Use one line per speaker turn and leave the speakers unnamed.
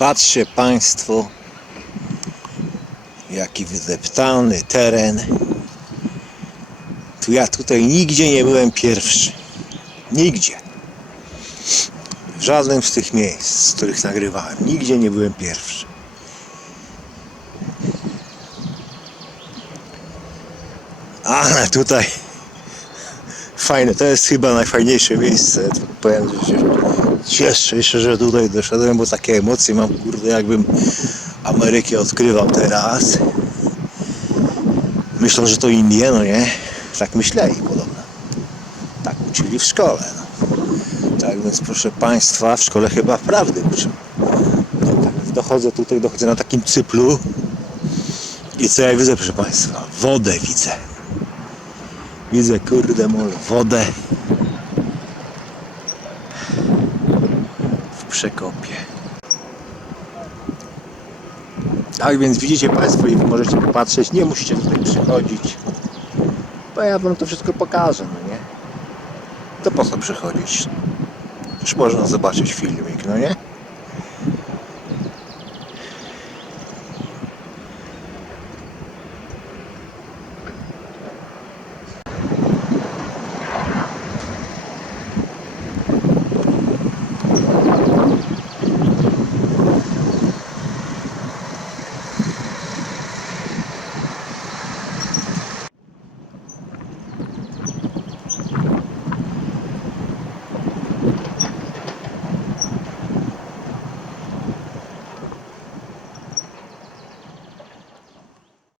Patrzcie Państwo, jaki wydeptany teren. Tu ja tutaj nigdzie nie byłem pierwszy. Nigdzie. W żadnym z tych miejsc, z których nagrywałem. Nigdzie nie byłem pierwszy. Ale tutaj fajne, to jest chyba najfajniejsze miejsce. Powiem, że cieszę się, że tutaj doszedłem, bo takie emocje mam, kurde, jakbym Amerykę odkrywał teraz. Myślą, że to Indie, no nie? Tak myśleli podobno. Tak uczyli w szkole. No. Tak więc proszę Państwa, w szkole chyba prawdy uczą. No, tak dochodzę tutaj, dochodzę na takim cyplu i co ja widzę, proszę Państwa? Wodę widzę. Widzę, kurde, może wodę w przekopie. Tak więc widzicie Państwo i możecie popatrzeć, nie musicie tutaj przychodzić, bo ja Wam to wszystko pokażę, no nie? To po co przychodzić? Już można zobaczyć filmik, no nie?